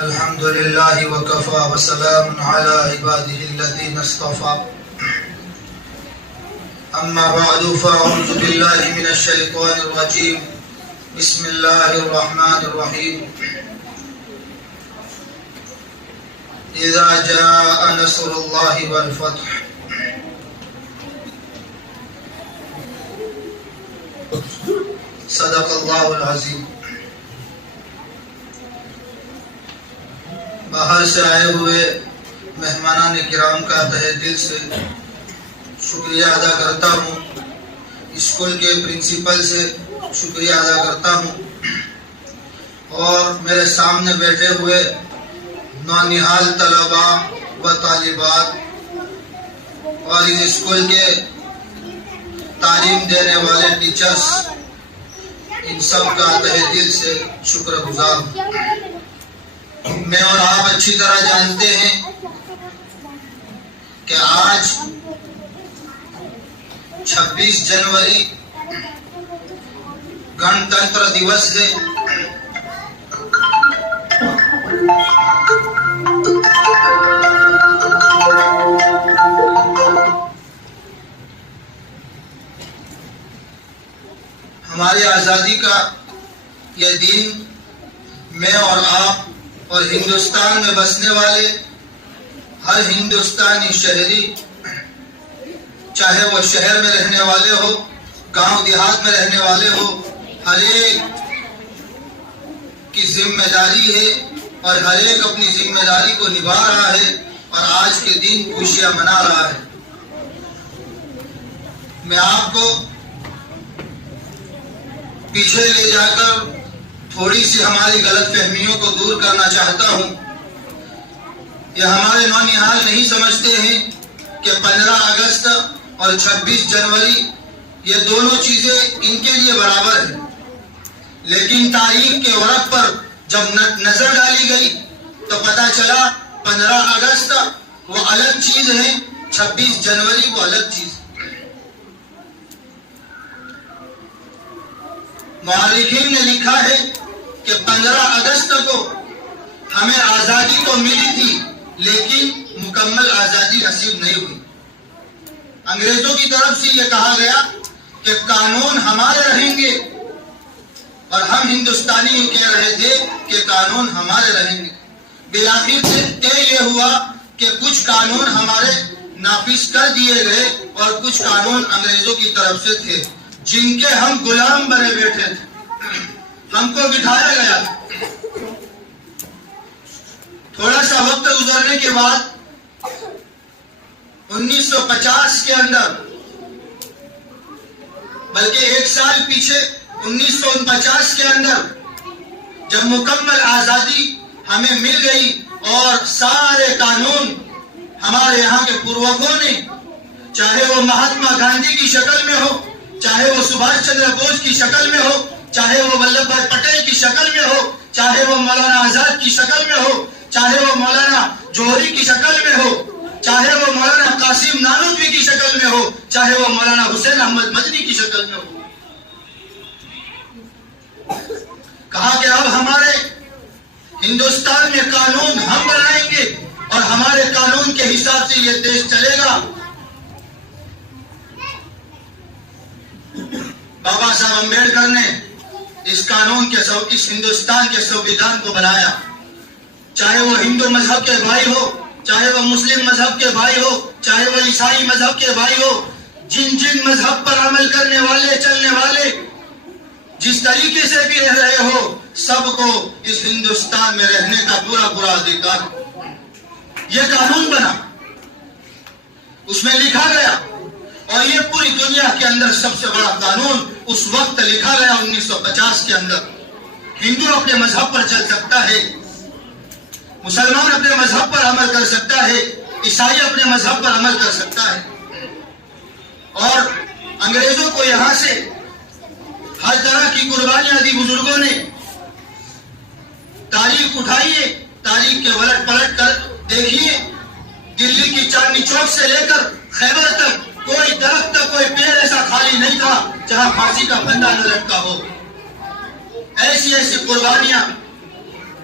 الحمد لله وكفى وسلام على عباده الذين اصطفى أما بعد فأعوذ بالله من الشيطان الرجيم بسم الله الرحمن الرحيم إذا جاء نصر الله والفتح صدق اللہ العظیم۔ باہر سے آئے ہوئے مہمانان کرام کا تہہ دل سے شکریہ ادا کرتا ہوں، اسکول کے پرنسپل سے شکریہ ادا کرتا ہوں، اور میرے سامنے بیٹھے ہوئے نونہال طلباء و طالبات اور اس اسکول کے تعلیم دینے والے ٹیچرز، ان سب کا تہہ دل سے شکر گزار ہوں۔ میں اور آپ اچھی طرح جانتے ہیں کہ آج 26 جنوری گنتنتر دیوس ہے۔ ہماری آزادی کا یہ دن میں اور آپ اور ہندوستان میں بسنے والے ہر ہندوستانی شہری، چاہے وہ شہر میں رہنے والے ہو، گاؤں دیہات میں رہنے والے ہو، ہر ایک کی ذمہ داری ہے اور ہر ایک اپنی ذمہ داری کو نبھا رہا ہے اور آج کے دن خوشیاں منا رہا ہے۔ میں آپ کو پیچھے لے جا کر تھوڑی سی ہماری غلط فہمیوں کو دور کرنا چاہتا ہوں۔ یہ ہمارے نونہال نہیں سمجھتے ہیں کہ 15 اگست اور 26 جنوری یہ دونوں چیزیں ان کے لیے برابر ہیں، لیکن تاریخ کے ورق پر جب نظر ڈالی گئی تو پتہ چلا 15 اگست وہ الگ چیز ہے، 26 جنوری وہ الگ چیز ہے۔ مورخین نے لکھا ہے کہ 15 اگست کو ہمیں آزادی تو ملی تھی لیکن مکمل آزادی نصیب نہیں ہوئی۔ انگریزوں کی طرف سے یہ کہا گیا کہ قانون ہمارے رہیں گے، اور ہم ہندوستانی کہہ رہے تھے کہ قانون ہمارے رہیں گے۔ بالآخر سے طے یہ ہوا کہ کچھ قانون ہمارے نافذ کر دیے گئے اور کچھ قانون انگریزوں کی طرف سے تھے جن کے ہم غلام بنے بیٹھے تھے، ہم کو بٹھایا گیا تھا۔ تھوڑا سا وقت گزرنے کے بعد 1950 کے اندر، بلکہ ایک سال پیچھے 1949 کے اندر جب مکمل آزادی ہمیں مل گئی اور سارے قانون ہمارے یہاں کے پوروجوں نے، چاہے وہ مہاتما گاندھی کی شکل میں ہو، چاہے وہ سبھاش چندر بوس کی شکل میں ہو، چاہے وہ ولبھ بھائی پٹیل کی شکل میں ہو، چاہے وہ مولانا آزاد کی شکل میں ہو، چاہے وہ مولانا جوہری کی شکل میں ہو، چاہے وہ مولانا قاسم نانوتوی کی شکل میں ہو، چاہے وہ مولانا حسین احمد مدنی کی شکل میں ہو، کہا کہ اب ہمارے ہندوستان میں قانون ہم بنائیں گے اور ہمارے قانون کے حساب سے یہ دیش چلے گا۔ بابا صاحب امبیڈکر نے اس قانون کے اس ہندوستان کے سنویدھان کو بنایا، چاہے وہ ہندو مذہب کے بھائی ہو، چاہے وہ مسلم مذہب کے بھائی ہو، چاہے وہ عیسائی مذہب کے بھائی ہو، جن مذہب پر عمل کرنے والے، چلنے والے، جس طریقے سے بھی رہ رہے ہو، سب کو اس ہندوستان میں رہنے کا پورا ادھیکار۔ یہ قانون بنا، اس میں لکھا گیا، اور یہ پوری دنیا کے اندر سب سے بڑا قانون اس وقت لکھا گیا 1950 کے اندر۔ ہندو اپنے مذہب پر چل سکتا ہے، مسلمان اپنے مذہب پر عمل کر سکتا ہے، عیسائی اپنے مذہب پر عمل کر سکتا ہے، اور انگریزوں کو یہاں سے ہر طرح کی قربانیاں دی بزرگوں نے۔ تاریخ اٹھائیے، تاریخ کے الٹ پلٹ کر دیکھیے، دلی کی چاندنی چوک سے لے کر خیبر تک کوئی درخت، کوئی پیڑ ایسا خالی نہیں تھا جہاں پھانسی کا پھندا نہ لٹکا ہو۔ ایسی قربانیاں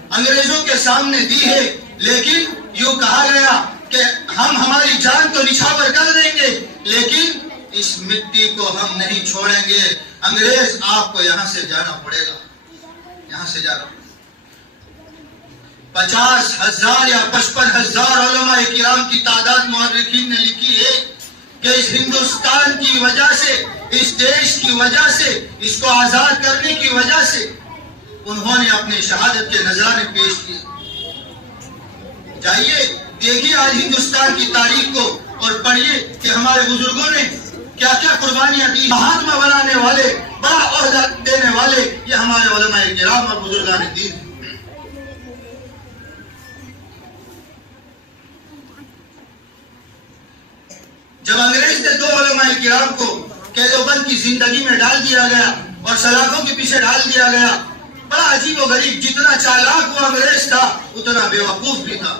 انگریزوں کے سامنے دی ہے، لیکن یوں کہا گیا کہ ہم ہماری جان تو نچھاور کر دیں گے لیکن اس مٹی کو ہم نہیں چھوڑیں گے۔ انگریز آپ کو یہاں سے جانا پڑے گا، یہاں سے جانا پڑے گا۔ 50,000 یا 55,000 علماء کرام کی تعداد مورخین نے لکھی ہے کہ اس ہندوستان کی وجہ سے، اس دیش کی وجہ سے، اس کو آزاد کرنے کی وجہ سے انہوں نے اپنے شہادت کے نذرانے پیش کیے۔ جائیے دیکھیے آج ہندوستان کی تاریخ کو اور پڑھیے کہ ہمارے بزرگوں نے کیا کیا قربانیاں دی۔ مہاتما بنانے والے، بڑا عہدہ دینے والے یہ ہمارے علماء کرام اور بزرگان دین ہیں۔ جب انگریز نے 2 علماء کرام کو قید و بند کی زندگی میں ڈال دیا گیا اور سلاخوں کے پیچھے ڈال دیا گیا، بڑا عجیب و غریب، جتنا چالاک وہ انگریز تھا اتنا بے وقوف بھی تھا۔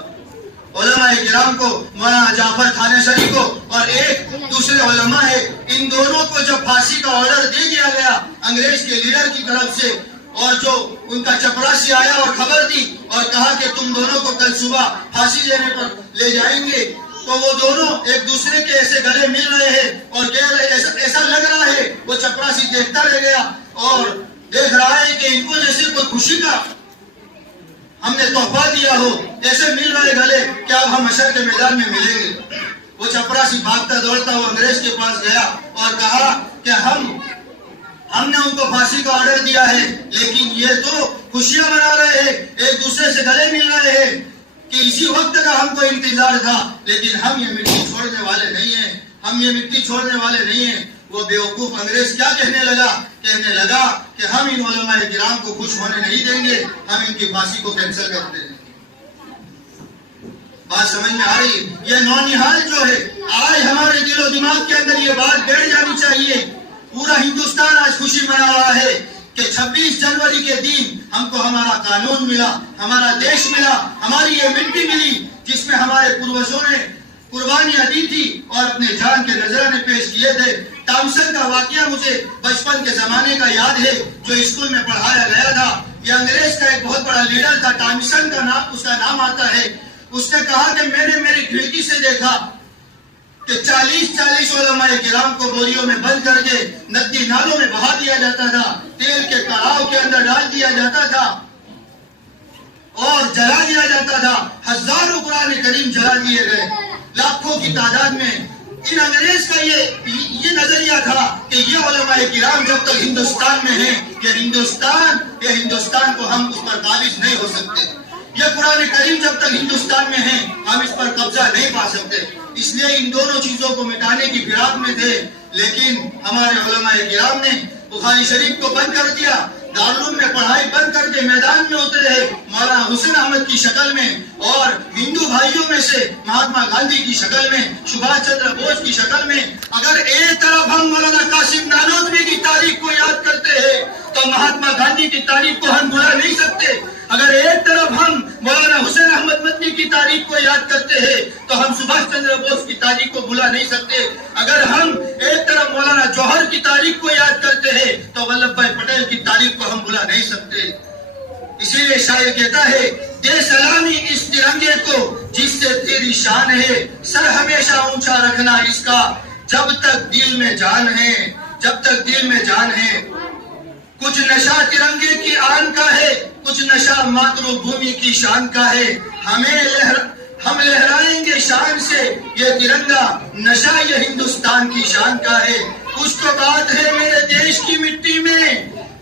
علماء کرام کو، مولانا جعفر تھانیسری کو اور ایک دوسرے علماء ہے، ان دونوں کو جب پھانسی کا آرڈر دے دیا گیا انگریز کے لیڈر کی طرف سے، اور جو ان کا چپراسی آیا اور خبر دی اور کہا کہ تم دونوں کو کل صبح پھانسی دینے پر لے جائیں گے، تو وہ دونوں ایک دوسرے کے ایسے گلے مل رہے ہیں اور کہہ رہے ایسا لگ رہا ہے، وہ چپراسی دیکھتا رہ گیا اور دیکھ رہا ہے کہ ان کو جیسے کوئی خوشی کا ہم نے تحفہ دیا ہو، ایسے مل رہے گلے کہ اب ہم حشر کے میدان میں ملیں گے۔ وہ چپراسی بھاگتا دوڑتا وہ انگریز کے پاس گیا اور کہا کہ ہم نے ان کو پھانسی کا آرڈر دیا ہے لیکن یہ تو خوشیاں منا رہے ہیں، ایک دوسرے سے گلے مل رہے ہیں کہ اسی وقت کا ہم کو انتظار تھا، لیکن ہم یہ مٹی چھوڑنے والے نہیں ہیں، ہم یہ مٹی چھوڑنے والے نہیں ہیں۔ وہ بیوقوف انگریز کیا کہنے لگا کہ ہم ان علماء کرام کو خوش ہونے نہیں دیں گے، ہم ان کی پھانسی کو کینسل کرتے ہیں۔ بات سمجھ میں آ رہی ہے؟ یہ نونہال جو ہے، آج ہمارے دل و دماغ کے اندر یہ بات بیٹھ جانی چاہیے۔ پورا ہندوستان آج خوشی منا رہا ہے کہ 26 جنوری کے دن ہم کو ہمارا قانون ملا، ہمارا دیش ملا، ہماری یہ مٹی ملی جس میں ہمارے پروجوں نے قربانیاں دی تھی اور اپنے جان کے نذرانے پیش کیے تھے۔ ٹامسن کا واقعہ مجھے بچپن کے زمانے کا یاد ہے جو اسکول میں پڑھایا گیا تھا۔ یہ انگریز کا ایک بہت بڑا لیڈر تھا، ٹامسن کا نام، اس کا نام آتا ہے۔ اس نے کہا کہ میں نے میری کھڑکی سے دیکھا کہ 40 علماء کرام کو بوریوں میں بند کر کے ندی نالوں میں بہا دیا جاتا تھا، تیل کے کڑاؤ کے اندر ڈال دیا جاتا تھا اور جلا دیا جاتا تھا۔ ہزاروں قرآن کریم جلا دیے گئے، لاکھوں کی تعداد میں۔ ان انگریز کا یہ نظریہ تھا کہ یہ علماء کرام جب تک ہندوستان میں ہیں، یہ ہندوستان کو ہم اس پر قابض نہیں ہو سکتے، یہ قرآن کریم جب تک ہندوستان میں ہے ہم اس پر قبضہ نہیں پا سکتے۔ اس لیے ان دونوں چیزوں کو مٹانے کی فراق میں تھے، لیکن ہمارے علماء کرام نے بخاری شریف کو بند کر دیا، دارالعلوم میں پڑھائی بند کر کے میدان میں اترے، مولانا حسین احمد کی شکل میں اور ہندو بھائیوں میں سے مہاتما گاندھی کی شکل میں، سبھاش چندر بوس کی شکل میں۔ اگر ایک طرف ہم مولانا قاسم نانوتوی کی تاریخ کو یاد کرتے ہیں تو مہاتما گاندھی کی تاریخ کو ہم بھلا نہیں سکتے۔ اگر ایک طرف ہم مولانا حسین احمد مدنی کی تاریخ کو یاد کرتے ہیں تو ہم سبھاش چندر بوس کی تاریخ کو بھلا نہیں سکتے۔ اگر ہم ایک طرف مولانا جوہر کی تاریخ کو یاد کرتے ہیں تو ولبھ بھائی پٹیل کی تاریخ کو ہم بھلا نہیں سکتے۔ اسی لیے شاعر کہتا ہے، دے سلامی اس ترنگے کو جس سے تیری شان ہے، سر ہمیشہ اونچا رکھنا اس کا جب تک دل میں جان ہے، جب تک دل میں جان ہے۔ کچھ نشہ ترنگے کی آن کا ہے، کچھ نشہ ماترو بھومی کی شان کا ہے۔ ہم لہرائیں گے شان سے یہ ترنگا، نشہ یہ ہندوستان کی شان کا ہے۔ کچھ تو بات ہے میرے دیش کی مٹی میں،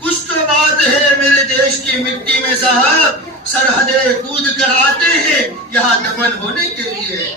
کچھ تو بات ہے میرے دیش کی مٹی میں، صاحب سرحدیں کود کر آتے ہیں یہاں دفن ہونے کے لیے۔